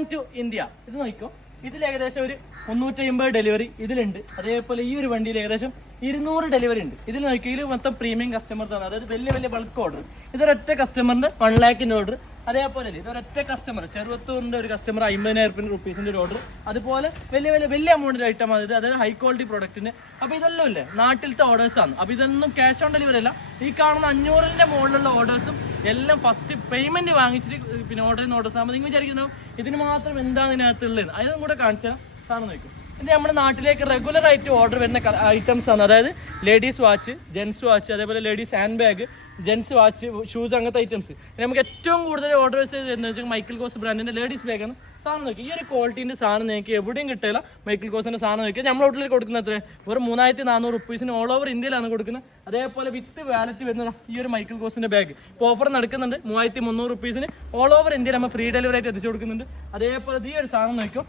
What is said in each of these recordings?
Welcome to India. ഇത് നോക്കിക്കോ, ഇതിൽ ഏകദേശം ഒരു 350 ഡെലിവറി ഇതിലുണ്ട്. അതേപോലെ ഈ ഒരു വണ്ടിയിൽ ഏകദേശം 200 ഡെലിവറി ഉണ്ട്. ഇതിൽ നോക്കിയാൽ ഇതിൽ മൊത്തം പ്രീമിയം കസ്റ്റമർ തന്നെ, അതായത് വലിയ വലിയ ബൾക്ക് ഓർഡർ. ഇതൊരൊറ്റ കസ്റ്റമറിന്റെ 1 lakhന്റെ ഓർഡർ. അതേപോലെ ഇതൊരൊറ്റ കസ്റ്റമർ ചെറുവത്തൂരിന്റെ ഒരു കസ്റ്റമർ 50,000 റുപ്പീസിന്റെ ഒരു ഓർഡർ. അതുപോലെ വലിയ എമൗണ്ടിന്റെ ഐറ്റം ആണ് ഇത്, അതായത് ഹൈ ക്വാളിറ്റി പ്രൊഡക്റ്റിന്. അപ്പോൾ ഇതെല്ലാം ഇല്ലേ നാട്ടിലത്തെ ഓർഡേഴ്സ് ആണ്. അപ്പോൾ ഇതൊന്നും ക്യാഷ് ഓൺ ഡെലിവറി അല്ല. ഈ കാണുന്ന 500ന്റെ മുകളിലുള്ള ഓർഡേഴ്സും എല്ലാം ഫസ്റ്റ് പേയ്മെന്റ് വാങ്ങിച്ചിട്ട് പിന്നെ ഓർഡർ ചെയ്യുന്ന ഓർഡേഴ്സ് ആകുമ്പോൾ നിങ്ങൾ വിചാരിക്കുന്നു ഇതിന് മാത്രം എന്താണ് ഇതിനകത്തുള്ളത്. അതും കൂടെ കാണിച്ചാൽ സാധനം നോക്കും. ഇത് നമ്മുടെ നാട്ടിലേക്ക് റെഗുലർ ആയിട്ട് ഓർഡർ വരുന്ന ഐറ്റംസ് ആണ്. അതായത് ലേഡീസ് വാച്ച്, ജെൻസ് വാച്ച്, അതേപോലെ ladies hand bag, gents watch, shoes, അങ്ങനത്തെ ഐറ്റംസ്. നമുക്ക് ഏറ്റവും കൂടുതൽ ഓർഡേഴ്സ് എന്ന് വെച്ചാൽ മൈക്കിൾ കോസ് ബ്രാൻഡിന്റെ ലേഡീസ് ബാഗാണ്. സാധനം നോക്കി, ഈ ഒരു ക്വാളിറ്റീൻ്റെ സാധനം നിങ്ങൾക്ക് എവിടെയും കിട്ടില്ല. മൈക്കിൾ കോസിന്റെ സാധനം നോക്കി നമ്മുടെ വീട്ടിൽ കൊടുക്കുന്നത് എത്ര, വെറും 3,400 റുപ്പീസിന് ഓൾ ഓവർ ഇന്ത്യയിലാണ് കൊടുക്കുന്നത്. അതേപോലെ വിത്ത് വാലറ്റ് വരുന്നത് ഈ ഒരു മൈക്കിൾ കോസിന്റെ ബാഗ് ഇപ്പോൾ ഓഫർ നടക്കുന്നുണ്ട്. 3,300 റുപ്പീസിന് ഓൾ ഓവർ ഇന്ത്യയിൽ നമ്മൾ ഫ്രീ ഡെലിവറി ആയിട്ട് എത്തിച്ചു കൊടുക്കുന്നുണ്ട്. അതേപോലെ ഈ ഒരു സാധനം നോക്കിയോ,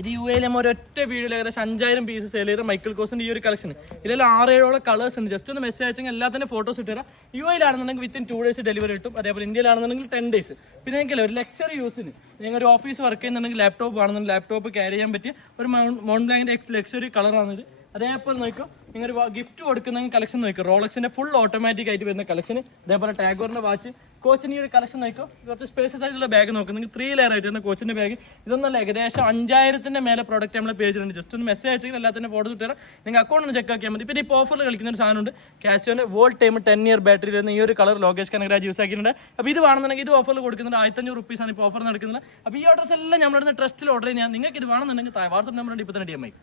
ഇത് യു എയിൽ നമ്മൾ ഒരൊറ്റ വീഡിയോയിൽ ഏകദേശം 5,000 പീസ് സെയിൽ ചെയ്ത മൈക്കിൾ കോസിന്റെ ഈ ഒരു കളക്ഷൻ. ഇതിൽ 6-7 കളേഴ്സ് ഉണ്ട്. ജസ്റ്റ് ഒന്ന് മെസ്സേജ് അയച്ചെങ്കിൽ എല്ലാത്തിൻ്റെ ഫോട്ടോസ് ഇട്ടുതരാം. യു എയിലാണെന്നുണ്ടെങ്കിൽ വിത്തിൻ 2 days ഡെലിവറി കിട്ടും. അതേപോലെ ഇന്ത്യയിലാണെന്നുണ്ടെങ്കിൽ 10 days. പിന്നെ നിങ്ങൾക്ക് ഒരു ലക്ഷറി യൂസിന് നിങ്ങൾ ഒരു ഓഫീസ് വർക്ക് ചെയ്യുന്നുണ്ടെങ്കിൽ ലാപ്ടോപ്പ് ആണെന്നുണ്ടെങ്കിൽ ലാപ്ടോപ്പ് ക്യാരി ചെയ്യാൻ പറ്റിയ ഒരു മൗണ്ട് ബ്ലാങ്കിന്റെ ലക്ഷറി കളറാണിത്. അതേപോലെ നോക്കിയോ, നിങ്ങൾ ഗിഫ്റ്റ് കൊടുക്കുന്ന കളക്ഷൻ നോക്കിയോ, റോളക്സിന്റെ ഫുൾ ഓട്ടോമാറ്റിക് ആയിട്ട് വരുന്ന കളക്ഷൻ. അതേപോലെ ടാഗോറിന്റെ വാച്ച്, കോച്ചിന് ഈ ഒരു കളക്ഷൻ നോക്കിയോ, കുറച്ച് സ്പേസസ് ആയിട്ടുള്ള ബാഗ് നോക്കുന്നെങ്കിൽ 3 ലെയർ ആയിട്ട് വരുന്ന കോച്ചിന്റെ ബാഗ്. ഇതൊന്നല്ല, ഏകദേശം 5,000ന്റെ മേലെ പ്രോഡക്റ്റ് നമ്മളെ പേജിലുണ്ട്. ജസ്റ്റ് ഒന്ന് മെസ്സേജ് അയച്ചെങ്കിൽ എല്ലാത്തിൻ്റെ ഫോട്ടോ ഇട്ടുതരാം. നിങ്ങൾ അക്കൗണ്ട് ഒന്ന് ചെക്ക് ആക്കിയാൽ മതി. പിന്നെ ഇപ്പോൾ ഓഫറിൽ കളിക്കുന്ന ഒരു സാധനമുണ്ട്, കാസിയോന്റെ വോൾട്ട് ടൈം 10 year ബാറ്ററി വരുന്ന ഈ ഒരു കളർ ലോകേഷ് കനകരാജ് യൂസ് ആക്കിയിട്ടുണ്ട്. അപ്പോൾ ഇത് വേണമെന്നുണ്ടെങ്കിൽ ഇത് ഓഫറിൽ കൊടുക്കുന്നുണ്ട്. 1,500 റുപ്പീസാണ് ഇപ്പോൾ ഓഫർ നടക്കുന്നത്. അപ്പോൾ ഈ ഓർഡേഴ്സ് എല്ലാം നമ്മുടെ ട്രസ്റ്റിൽ ഓർഡർ ചെയ്യാൻ നിങ്ങൾക്ക് ഇത് വേണമെന്നുണ്ടെങ്കിൽ വാട്സ്ആപ്പ് നമ്പർ ഉണ്ട്, ഇപ്പോൾ തന്നെ DM ആയി.